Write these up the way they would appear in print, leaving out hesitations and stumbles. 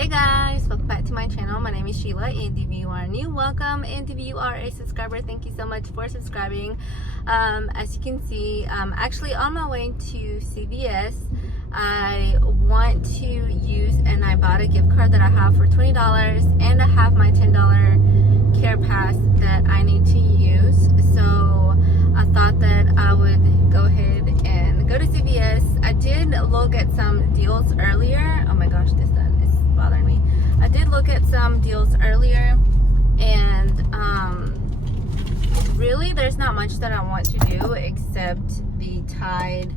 Hey guys, welcome back to my channel. My name is Sheila, and if you are new, welcome, and if you are a subscriber, thank you so much for subscribing. As you can see, I'm actually on my way to CVS. I want to use, and I bought a gift card that I have for $20, and I have my $10 care pass that I need to use. So I thought that I would go ahead and go to CVS. I did look at some deals earlier. Oh my gosh, this sun is bothering me. I did look at some deals earlier, and really there's not much that I want to do except the Tide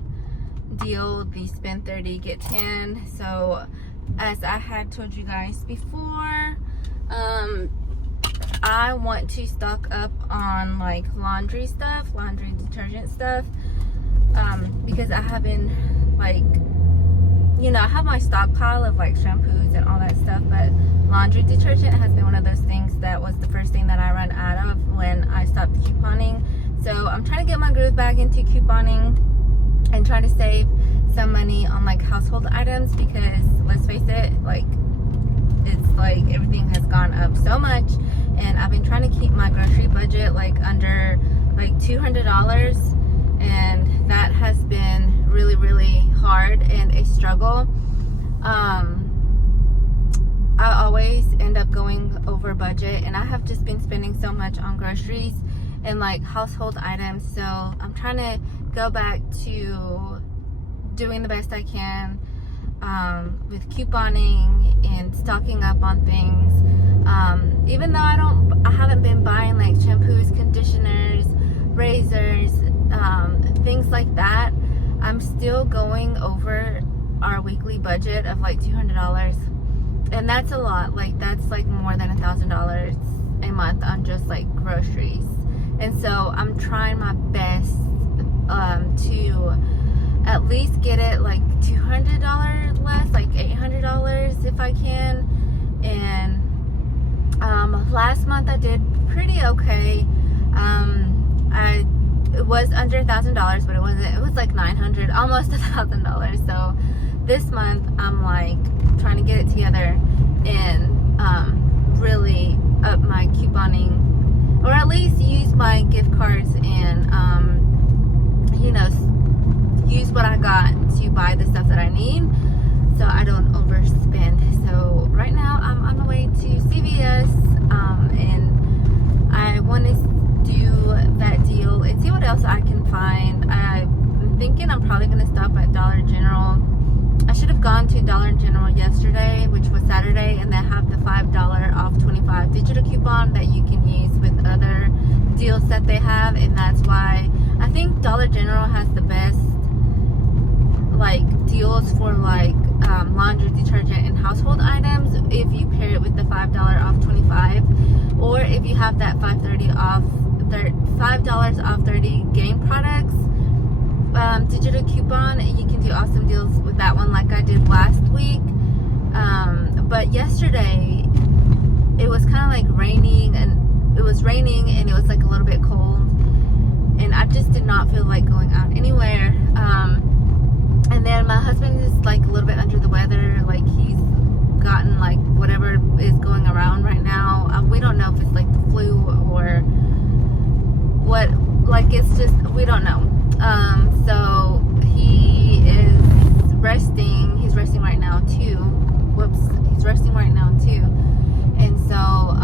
deal, the spend 30 get 10. So as I had told you guys before, I want to stock up on like laundry stuff, laundry detergent stuff, because I have been like, you know, I have my stockpile of like shampoos and all that stuff, but laundry detergent has been one of those things that was the first thing that I ran out of when I stopped couponing. So I'm trying to get my groove back into couponing and try to save some money on like household items, because let's face it, like it's like everything has gone up so much, and I've been trying to keep my grocery budget like under like $200, and that has been really hard and a struggle. I always end up going over budget, and I have just been spending so much on groceries and like household items. So I'm trying to go back to doing the best I can with couponing and stocking up on things. Even though I haven't been buying like shampoos, conditioners, razors, things like that, I'm still going over our weekly budget of like $200, and that's a lot. Like that's like more than $1,000 a month on just like groceries. And so I'm trying my best to at least get it like $200 less, like $800 if I can. And last month I did pretty okay. It was under $1,000, but it wasn't. It was like $900, almost $1,000. So this month I'm like trying to get it together and really up my couponing, or at least use my gift cards and you know, use what I got to buy the stuff that I need, so I don't overspend. So right now I'm on my way to CVS, and I want to do that deal and see what else I can find. I'm thinking I'm probably going to stop at Dollar General. I should have gone to Dollar General yesterday, which was Saturday, and they have the $5 off 25 digital coupon that you can use with other deals that they have. And that's why I think Dollar General has the best like deals for like laundry detergent and household items if you pair it with the $5 off 25, or if you have that $5 off 30 game products digital coupon, you can do awesome deals with that one like I did last week. But yesterday it was kind of like raining, and it was like a little bit cold, and I just did not feel like going out anywhere. And then my husband is like a little bit under the weather, like he's gotten like whatever is going around right now. We don't know if it's like the flu or what, like it's just, we don't know. So he is resting. He's resting right now too. He's resting right now too. And so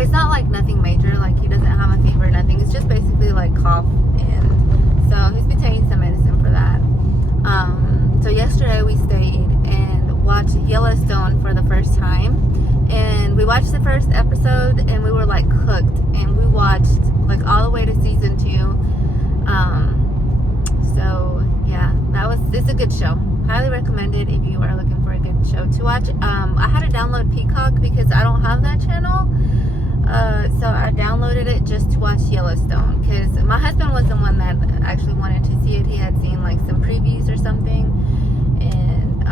it's not like nothing major, like he doesn't have a fever or nothing. It's just basically like cough, and so he's been taking some medicine for that. So yesterday we stayed and watched Yellowstone for the first time, and we watched the first episode and we were like hooked, and we watched like all the way to season 2. So yeah, it's a good show. Highly recommended if you are looking for a good show to watch. I had to download Peacock because I don't have that channel. So I downloaded it just to watch Yellowstone, because my husband was the one that actually wanted to see it. He had seen like some previews or something, and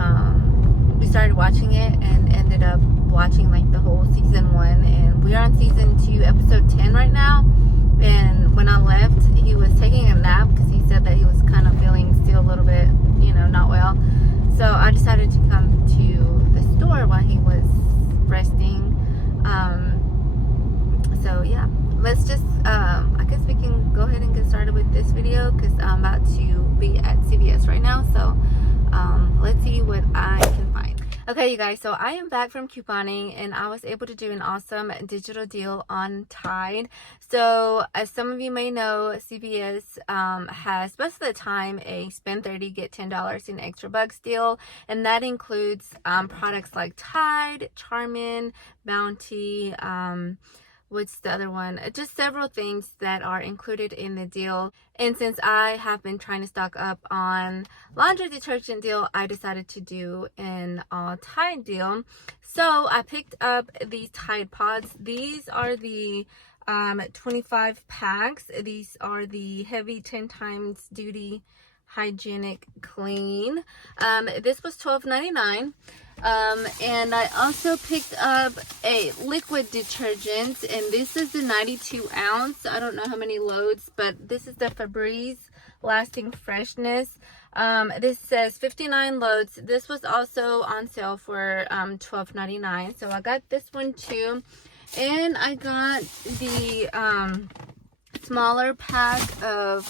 we started watching it and ended up watching like the whole season 1, and we're on season 2, episode 10 right now. And when I left, he was taking a nap because he said that he was kind of feeling still a little bit, you know, not well. So I decided to come to the store let's just I guess we can go ahead and get started with this video because I'm about to be at CVS right now. So let's see what I can find. Okay, you guys, so I am back from couponing and I was able to do an awesome digital deal on Tide. So as some of you may know, CVS has most of the time a spend 30 get $10 in extra bucks deal, and that includes products like Tide, Charmin, Bounty, what's the other one? Just several things that are included in the deal. And since I have been trying to stock up on laundry detergent deal, I decided to do an all Tide deal. So I picked up these Tide Pods. These are the 25 packs. These are the heavy 10 times duty hygienic clean. This was $12.99. And I also picked up a liquid detergent, and this is the 92 ounce. I don't know how many loads, but this is the Febreze lasting freshness. This says 59 loads. This was also on sale for $12.99, so I got this one too. And I got the smaller pack of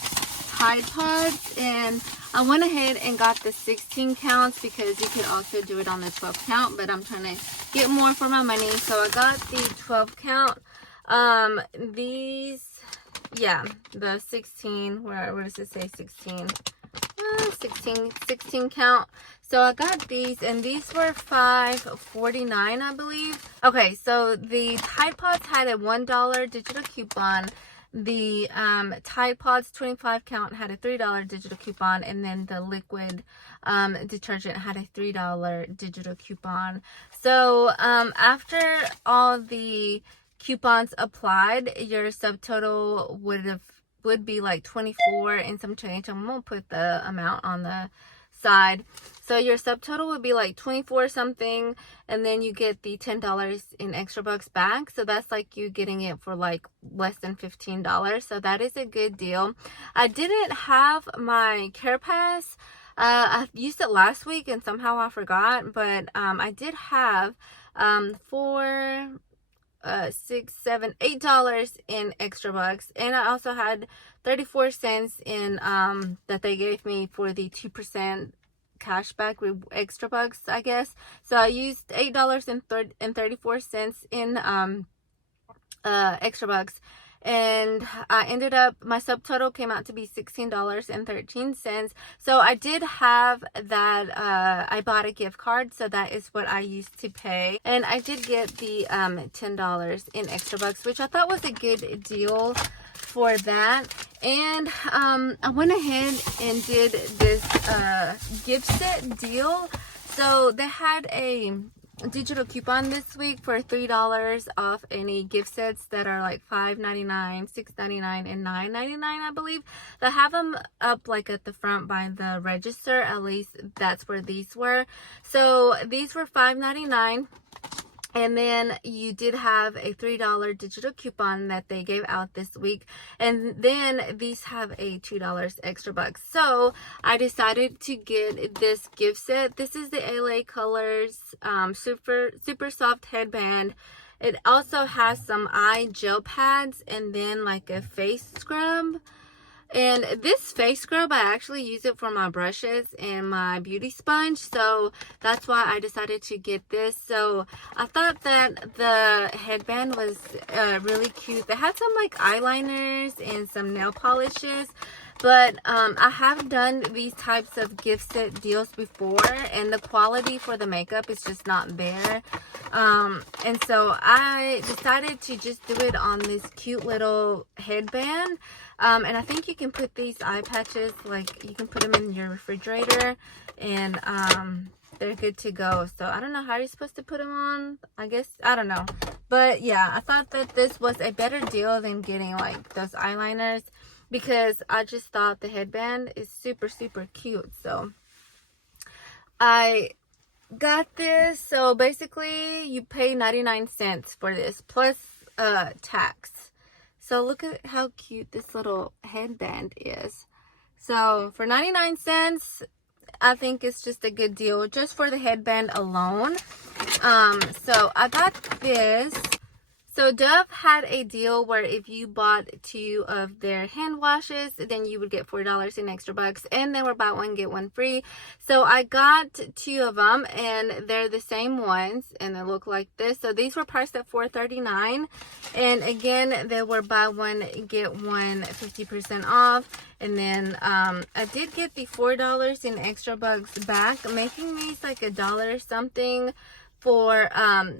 Tide Pods, and I went ahead and got the 16 counts because you could also do it on the 12 count, but I'm trying to get more for my money, so I got the 12 count. These, yeah, the 16, where does it say 16? 16 count. So I got these, and these were $5.49, I believe. Okay, so the Tide Pods had a $1 digital coupon. The Tide Pods 25 count had a $3 digital coupon, and then the liquid detergent had a $3 digital coupon. So after all the coupons applied, your subtotal would be like 24 and some change. I'm gonna put the amount on the side. So your subtotal would be like 24 something, and then you get the $10 in extra bucks back. So that's like you getting it for like less than $15. So that is a good deal. I didn't have my Care Pass. I used it last week and somehow I forgot, but I did have $4, $6, $7, $8 in extra bucks, and I also had 34 cents in that they gave me for the 2% cashback with extra bucks, I guess. So I used $8.34 in extra bucks, and I ended up, my subtotal came out to be $16.13. So I did have that, I bought a gift card, so that is what I used to pay, and I did get the $10 in extra bucks, which I thought was a good deal for that. And I went ahead and did this gift set deal. So they had a digital coupon this week for $3 off any gift sets that are like $5.99, $6.99, and $9.99, I believe. They have them up like at the front by the register. At least that's where these were. So these were $5.99. And then you did have a $3 digital coupon that they gave out this week. And then these have a $2 extra bucks. So I decided to get this gift set. This is the L.A.Colors super soft headband. It also has some eye gel pads and then like a face scrub. And this face scrub, I actually use it for my brushes and my beauty sponge, so that's why I decided to get this. So I thought that the headband was really cute. They had some like eyeliners and some nail polishes, but I have done these types of gift set deals before, and the quality for the makeup is just not there. And so I decided to just do it on this cute little headband. And I think you can put these eye patches, like you can put them in your refrigerator, and they're good to go. So I don't know how you're supposed to put them on. I guess, I don't know. But yeah, I thought that this was a better deal than getting like those eyeliners, because I just thought the headband is super cute. So I got this. So basically you pay 99 cents for this plus tax. So look at how cute this little headband is. So for 99 cents, I think it's just a good deal just for the headband alone. So I got this. So Dove had a deal where if you bought 2 of their hand washes, then you would get $4 in extra bucks, and they were buy one get one free. So I got 2 of them, and they're the same ones, and they look like this. So these were priced at $4.39, and again, they were buy one get one 50% off. And then I did get the $4 in extra bucks back, making these like $1 something for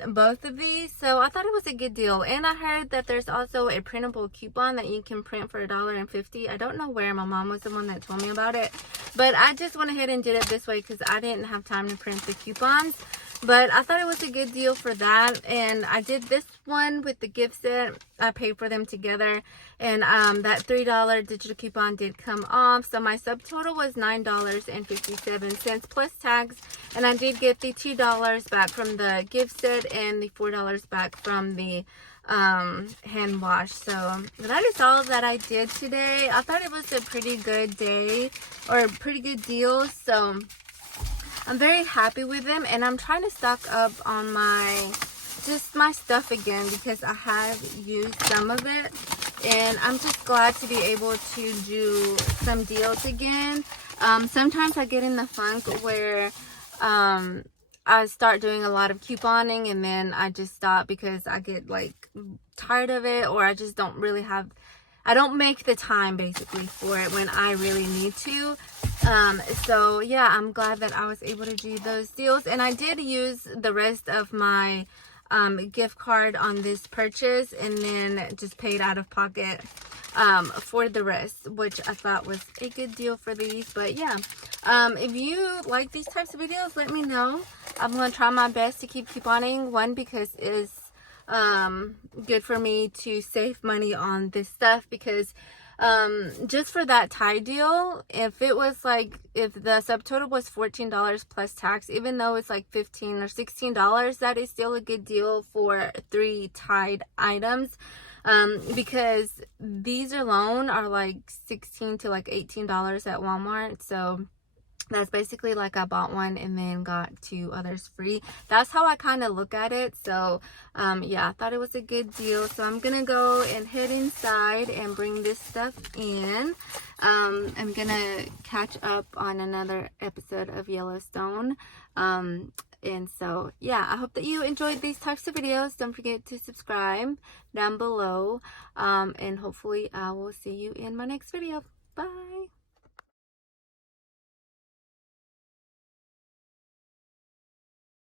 both of these. So I thought it was a good deal. And I heard that there's also a printable coupon that you can print for $1.50. I don't know where. My mom was the one that told me about it, but I just went ahead and did it this way because I didn't have time to print the coupons. But I thought it was a good deal for that, and I did this one with the gift set. I paid for them together, and that $3 digital coupon did come off, so my subtotal was $9.57 plus tax, and I did get the $2 back from the gift set and the $4 back from the hand wash. So that is all that I did today. I thought it was a pretty good day, or a pretty good deal, so I'm very happy with them, and I'm trying to stock up on my stuff again because I have used some of it, and I'm just glad to be able to do some deals again. Sometimes I get in the funk where I start doing a lot of couponing, and then I just stop because I get like tired of it, or I just don't really have, I don't make the time basically for it when I really need to. So yeah, I'm glad that I was able to do those deals, and I did use the rest of my gift card on this purchase, and then just paid out of pocket for the rest, which I thought was a good deal for these. But yeah, if you like these types of videos, let me know. I'm going to try my best to keep couponing, one, because it's good for me to save money on this stuff, because just for that tie deal, if it was like, if the subtotal was $14 plus tax, even though it's like $15 or $16, that is still a good deal for 3 tied items, because these alone are like $16 to like $18 at Walmart. So that's basically like I bought one and then got 2 others free. That's how I kind of look at it. So yeah, I thought it was a good deal. So I'm gonna go and head inside and bring this stuff in. I'm gonna catch up on another episode of Yellowstone. And so yeah, I hope that you enjoyed these types of videos. Don't forget to subscribe down below, and hopefully I will see you in my next video. Bye.